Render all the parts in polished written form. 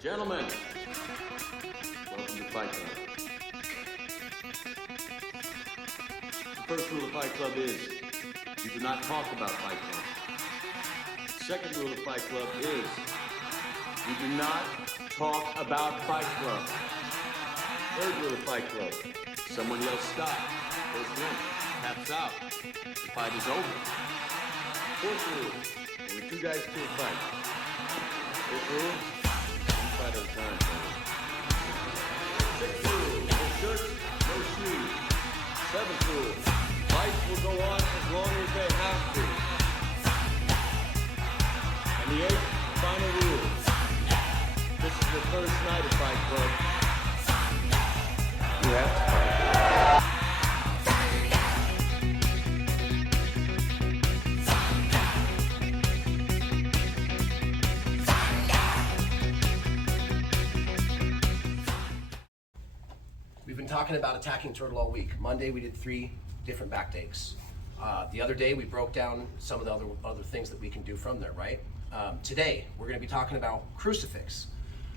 Gentlemen, welcome to Fight Club. The first rule of Fight Club is you do not talk about Fight Club. The second rule of Fight Club is you do not talk about Fight Club. Third rule of Fight Club, someone yells stop, first one, taps out, the fight is over. Fourth rule, only two guys to a fight. Fifth rule, one fight at a time. Sixth rule, no shirts, no shoes. Seventh rule, fights will go on as long as they have to. And the eighth, final rule, this is the first night of Fight Club. You have to fight. We've been talking about attacking turtle all week. Monday we did 3 different back takes. The other day we broke down some of the other things that we can do from there, right? Today we're going to be talking about crucifix.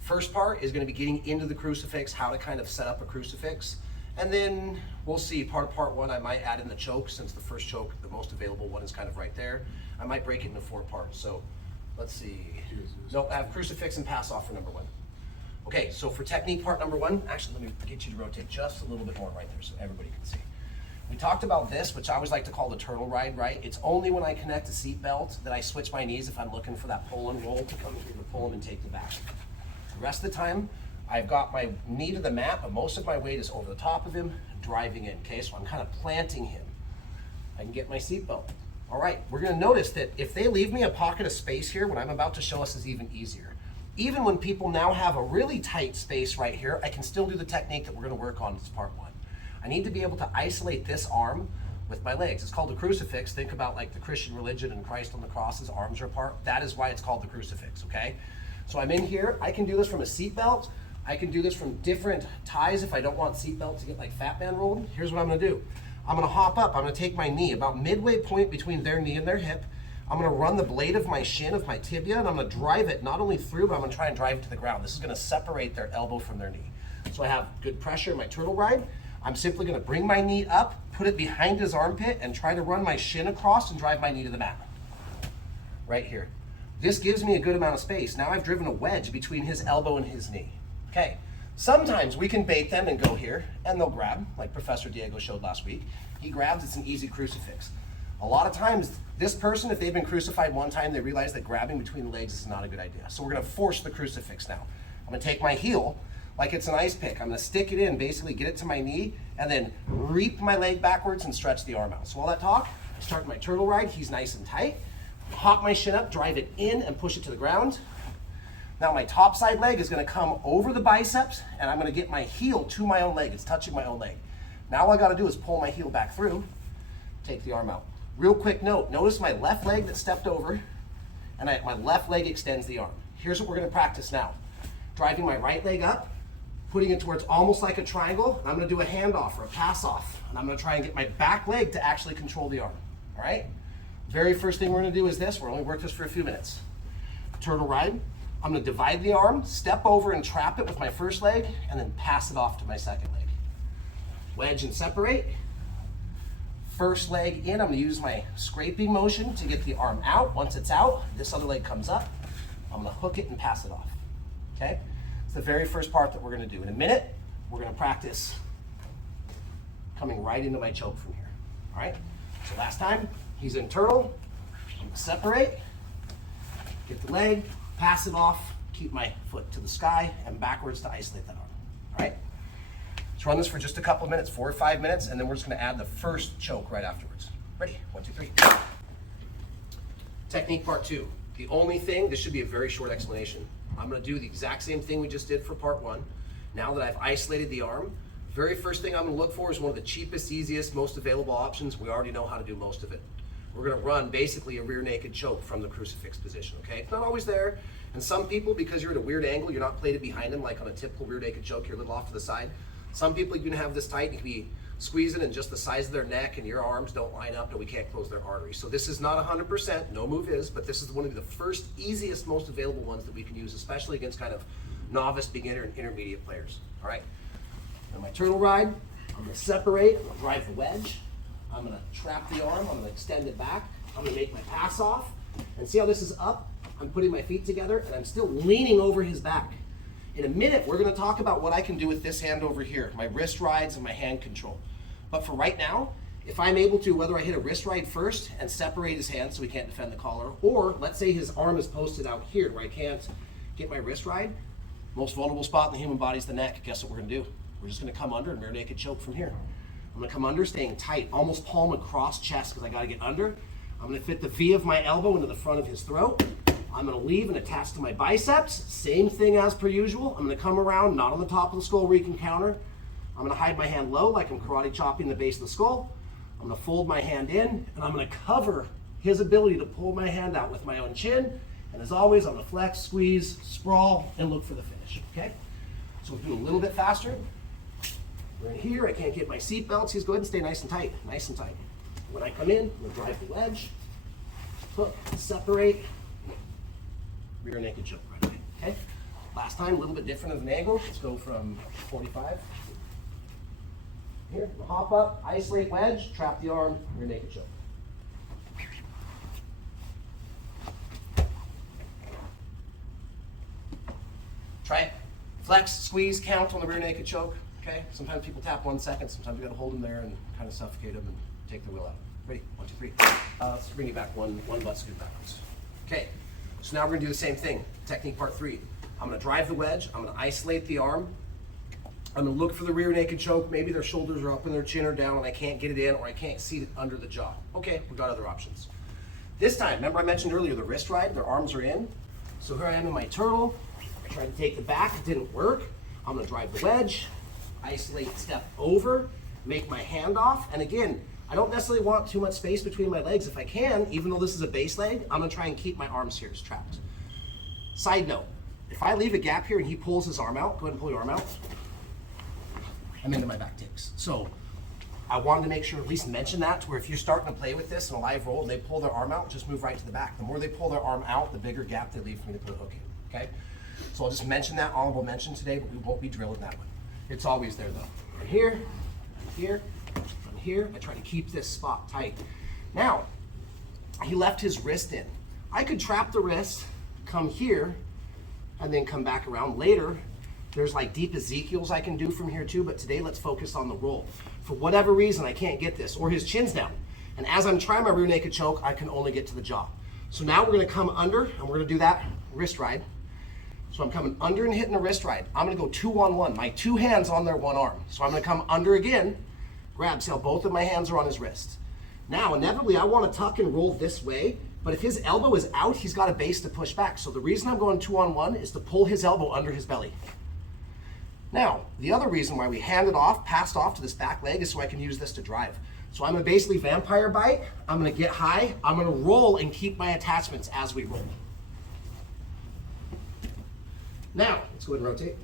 First part is going to be getting into the crucifix, how to kind of set up a crucifix. And then we'll see part 1, I might add in the choke, since the first choke, the most available one, is kind of right there. I might break it into 4 parts. So let's see. Nope, I have crucifix and pass off for number 1. Okay, so for technique part number 1, actually let me get you to rotate just a little bit more right there so everybody can see. We talked about this, which I always like to call the turtle ride, right? It's only when I connect a seat belt that I switch my knees if I'm looking for that pull and roll to come through the pull and take the back. The rest of the time, I've got my knee to the mat, but most of my weight is over the top of him, driving in, okay? So I'm kind of planting him. I can get my seat belt. All right, we're gonna notice that if they leave me a pocket of space here, what I'm about to show us is even easier. Even when people now have a really tight space right here, I can still do the technique that we're gonna work on as part 1. I need to be able to isolate this arm with my legs. It's called the crucifix. Think about like the Christian religion and Christ on the cross, his arms are apart. That is why it's called the crucifix, okay? So I'm in here, I can do this from a seat belt. I can do this from different ties if I don't want seat belt to get like fat band rolled. Here's what I'm gonna do. I'm gonna hop up, I'm gonna take my knee about midway point between their knee and their hip. I'm gonna run the blade of my shin, of my tibia, and I'm gonna drive it not only through, but I'm gonna try and drive it to the ground. This is gonna separate their elbow from their knee. So I have good pressure in my turtle ride. I'm simply gonna bring my knee up, put it behind his armpit, and try to run my shin across and drive my knee to the mat. Right here. This gives me a good amount of space. Now I've driven a wedge between his elbow and his knee. Okay, sometimes we can bait them and go here, and they'll grab, like Professor Diego showed last week. He grabs, it's an easy crucifix. A lot of times, this person, if they've been crucified one time, they realize that grabbing between the legs is not a good idea. So we're gonna force the crucifix now. I'm gonna take my heel, like it's an ice pick. I'm gonna stick it in, basically get it to my knee, and then reap my leg backwards and stretch the arm out. So all that talk, I start my turtle ride, he's nice and tight. Hop my shin up, drive it in, and push it to the ground. Now my top side leg is gonna come over the biceps, and I'm gonna get my heel to my own leg. It's touching my own leg. Now all I gotta do is pull my heel back through, take the arm out. Real quick note, notice my left leg that stepped over, and my left leg extends the arm. Here's what we're gonna practice now. Driving my right leg up, putting it towards almost like a triangle, and I'm gonna do a handoff or a pass off, and I'm gonna try and get my back leg to actually control the arm, all right? Very first thing we're gonna do is this. We're only work this for a few minutes. Turtle ride. I'm gonna divide the arm, step over and trap it with my first leg, and then pass it off to my second leg. Wedge and separate. First leg in, I'm gonna use my scraping motion to get the arm out. Once it's out, this other leg comes up. I'm gonna hook it and pass it off, okay? It's the very first part that we're gonna do. In a minute, we're gonna practice coming right into my choke from here, all right? So last time, he's in turtle, I'm gonna separate, get the leg, pass it off, keep my foot to the sky and backwards to isolate that arm, all right? Let's run this for just a couple of minutes, 4 or 5 minutes, and then we're just gonna add the first choke right afterwards. Ready? 1, 2, 3. Technique part 2. The only thing, this should be a very short explanation. I'm gonna do the exact same thing we just did for part 1. Now that I've isolated the arm, very first thing I'm gonna look for is one of the cheapest, easiest, most available options. We already know how to do most of it. We're gonna run basically a rear naked choke from the crucifix position, okay? It's not always there. And some people, because you're at a weird angle, you're not plated behind them like on a typical rear naked choke, you're a little off to the side. Some people, you can have this tight, you can be squeezing in just the size of their neck and your arms don't line up and we can't close their arteries. So this is not 100%, no move is, but this is one of the first, easiest, most available ones that we can use, especially against kind of novice, beginner, and intermediate players. All right. Now my turtle ride, I'm gonna separate, I'm gonna drive the wedge, I'm gonna trap the arm, I'm gonna extend it back, I'm gonna make my pass off, and see how this is up? I'm putting my feet together and I'm still leaning over his back. In a minute, we're gonna talk about what I can do with this hand over here, my wrist rides and my hand control. But for right now, if I'm able to, whether I hit a wrist ride first and separate his hand so he can't defend the collar, or let's say his arm is posted out here where I can't get my wrist ride, most vulnerable spot in the human body is the neck. Guess what we're gonna do? We're just gonna come under and rear naked choke from here. I'm gonna come under, staying tight, almost palm across chest because I gotta get under. I'm gonna fit the V of my elbow into the front of his throat. I'm gonna leave and attach to my biceps. Same thing as per usual. I'm gonna come around, not on the top of the skull where you can counter. I'm gonna hide my hand low like I'm karate chopping the base of the skull. I'm gonna fold my hand in and I'm gonna cover his ability to pull my hand out with my own chin. And as always, I'm gonna flex, squeeze, sprawl, and look for the finish, okay? So we'll do a little bit faster. We're in here, I can't get my seat belts. He's go ahead and stay nice and tight, nice and tight. When I come in, I'm gonna drive the wedge, hook, separate, rear naked choke right away, okay? Last time, a little bit different of an angle. Let's go from 45. Here, we'll hop up, isolate wedge, trap the arm, rear naked choke. Try it. Flex, squeeze, count on the rear naked choke. Okay? Sometimes people tap 1 second. Sometimes you gotta hold them there and kind of suffocate them and take the wheel out. Ready? 1, 2, 3. Let's bring you back one butt scoot backwards. Okay. So now we're gonna do the same thing. Technique part 3. I'm gonna drive the wedge. I'm gonna isolate the arm. I'm gonna look for the rear naked choke. Maybe their shoulders are up and their chin are down and I can't get it in or I can't seat it under the jaw. Okay, we've got other options. This time, remember I mentioned earlier the wrist ride, their arms are in. So here I am in my turtle. I tried to take the back, it didn't work. I'm gonna drive the wedge, isolate, step over, make my hand off. And again, I don't necessarily want too much space between my legs. If I can, even though this is a base leg, I'm gonna try and keep my arms here as trapped. Side note, if I leave a gap here and he pulls his arm out, go ahead and pull your arm out. I'm into my back takes. So I wanted to make sure at least mention that to where if you're starting to play with this in a live roll and they pull their arm out, just move right to the back. The more they pull their arm out, the bigger gap they leave for me to put a hook in, okay? So I'll just mention that, honorable mention today, but we won't be drilling that one. It's always there though. From here, from here, I try to keep this spot tight. Now, he left his wrist in. I could trap the wrist, come here, and then come back around later. There's like deep Ezekiels I can do from here too, but today let's focus on the roll. For whatever reason, I can't get this, or his chin's down. And as I'm trying my rear naked choke, I can only get to the jaw. So now we're gonna come under, and we're gonna do that wrist ride. So I'm coming under and hitting the wrist ride. I'm gonna go 2-on-1, my 2 hands on their 1 arm. So I'm gonna come under again, grab, see how both of my hands are on his wrist. Now, inevitably, I wanna tuck and roll this way, but if his elbow is out, he's got a base to push back. So the reason I'm going 2-on-1 is to pull his elbow under his belly. Now, the other reason why we handed off, passed off to this back leg is so I can use this to drive. So I'm gonna basically vampire bite, I'm gonna get high, I'm gonna roll and keep my attachments as we roll. Now, let's go ahead and rotate.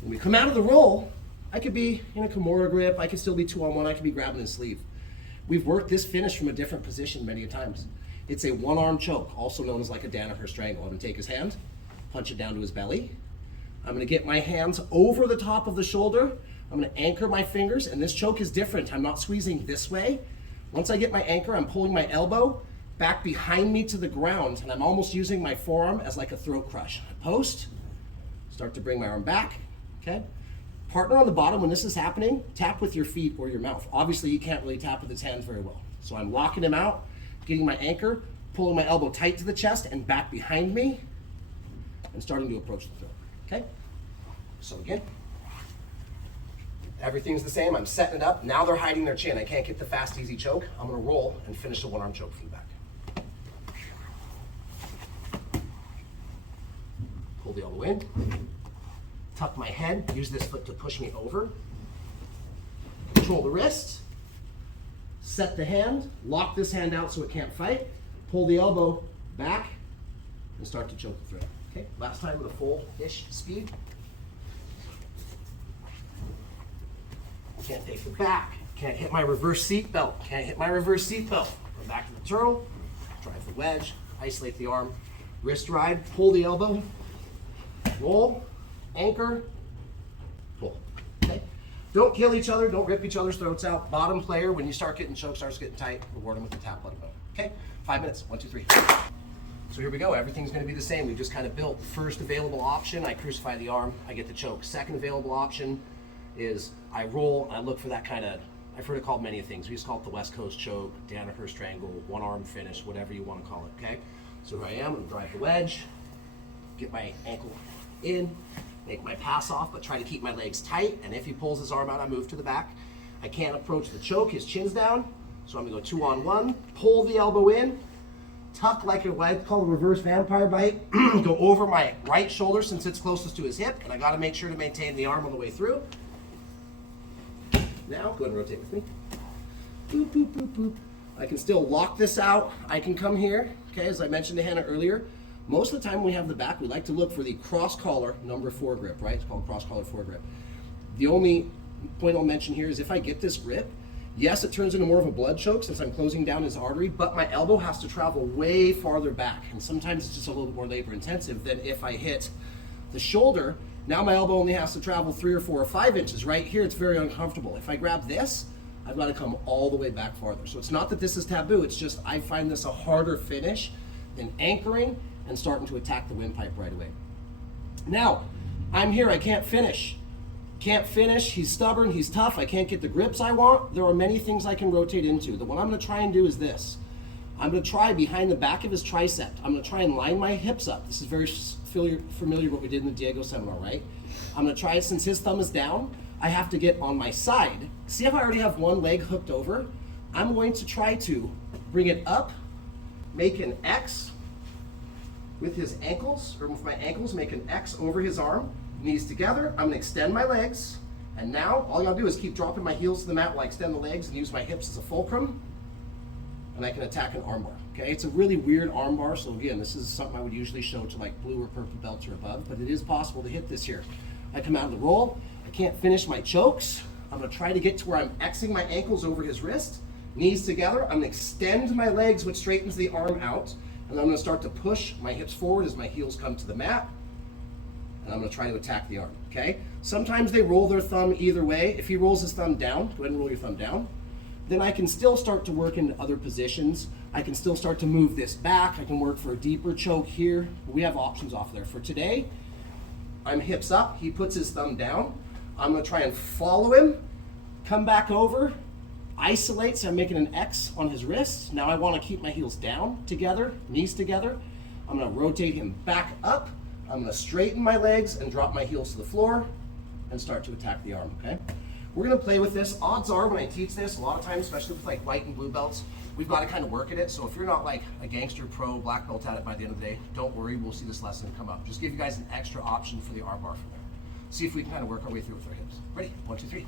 When we come out of the roll, I could be in a Kimura grip, I could still be 2-on-1, I could be grabbing his sleeve. We've worked this finish from a different position many times. It's a 1-arm choke, also known as like a Danaher strangle. I'm gonna take his hand, punch it down to his belly. I'm gonna get my hands over the top of the shoulder. I'm gonna anchor my fingers, and this choke is different. I'm not squeezing this way. Once I get my anchor, I'm pulling my elbow back behind me to the ground, and I'm almost using my forearm as like a throat crush. Post, start to bring my arm back, okay? Partner on the bottom, when this is happening, tap with your feet or your mouth. Obviously, you can't really tap with his hands very well. So I'm locking him out, getting my anchor, pulling my elbow tight to the chest and back behind me, and starting to approach the throat, okay? So again, everything's the same. I'm setting it up. Now they're hiding their chin. I can't get the fast, easy choke. I'm gonna roll and finish the 1-arm choke from the back. Pull the elbow in, tuck my head, use this foot to push me over, control the wrist, set the hand, lock this hand out so it can't fight, pull the elbow back, and start to choke the throat. Okay, last time with a full-ish speed. Can't take it back, can't hit my reverse seat belt, can't hit my reverse seat belt. Go back to the turtle, drive the wedge, isolate the arm, wrist ride, pull the elbow, roll, anchor, pull. Okay? Don't kill each other, don't rip each other's throats out. Bottom player, when you start getting choked, starts getting tight, reward them with the tap, let them go. Okay? 5 minutes. 1, 2, 3. So here we go. Everything's going to be the same. We've just kind of built first available option. I crucify the arm, I get the choke. Second available option is I roll, I look for that kind of, I've heard it called many things. We just call it the West Coast choke, Danaher strangle, one arm finish, whatever you want to call it, okay? So here I am, I'm going to drive the wedge, get my ankle in, make my pass off, but try to keep my legs tight. And if he pulls his arm out, I move to the back. I can't approach the choke, his chin's down. So I'm going to go 2-on-1, pull the elbow in, tuck like what I call a reverse vampire bite, go over my right shoulder since it's closest to his hip, and I got to make sure to maintain the arm on the way through. Now, go ahead and rotate with me. Boop, boop, boop, boop. I can still lock this out. I can come here, okay, as I mentioned to Hannah earlier. Most of the time when we have the back, we like to look for the cross collar number 4 grip, right? It's called cross collar 4 grip. The only point I'll mention here is if I get this grip, yes, it turns into more of a blood choke since I'm closing down his artery, but my elbow has to travel way farther back. And sometimes it's just a little bit more labor intensive than if I hit the shoulder. Now my elbow only has to travel 3 or 4 or 5 inches. Right here, it's very uncomfortable. If I grab this, I've got to come all the way back farther. So it's not that this is taboo, it's just I find this a harder finish than anchoring and starting to attack the windpipe right away. Now, I'm here, I can't finish. Can't finish, he's stubborn, he's tough, I can't get the grips I want. There are many things I can rotate into. The one I'm gonna try and do is this. I'm gonna try behind the back of his tricep. I'm gonna try and line my hips up. This is very familiar what we did in the Diego seminar, right? I'm gonna try it since his thumb is down. I have to get on my side. See if I already have one leg hooked over? I'm going to try to bring it up, make an X with his ankles, or with my ankles, make an X over his arm. Knees together, I'm gonna extend my legs, and now all I gotta do is keep dropping my heels to the mat while I extend the legs and use my hips as a fulcrum, and I can attack an armbar. Okay, it's a really weird armbar, so again, this is something I would usually show to like blue or purple belts or above, but it is possible to hit this here. I come out of the roll, I can't finish my chokes, I'm gonna try to get to where I'm Xing my ankles over his wrist, knees together, I'm gonna extend my legs, which straightens the arm out, and I'm gonna start to push my hips forward as my heels come to the mat, and I'm gonna try to attack the arm, okay? Sometimes they roll their thumb either way. If he rolls his thumb down, go ahead and roll your thumb down. Then I can still start to work into other positions. I can still start to move this back. I can work for a deeper choke here. We have options off there. For today, I'm hips up, he puts his thumb down. I'm gonna try and follow him, come back over, isolate, so I'm making an X on his wrist. Now I wanna keep my heels down together, knees together. I'm gonna rotate him back up. I'm gonna straighten my legs and drop my heels to the floor and start to attack the arm, okay? We're gonna play with this. Odds are when I teach this, a lot of times, especially with like white and blue belts, we've gotta kind of work at it. So if you're not like a gangster pro black belt at it by the end of the day, don't worry, we'll see this lesson come up. Just give you guys an extra option for the arm bar from there. See if we can kind of work our way through with our hips. Ready? 1, 2, 3.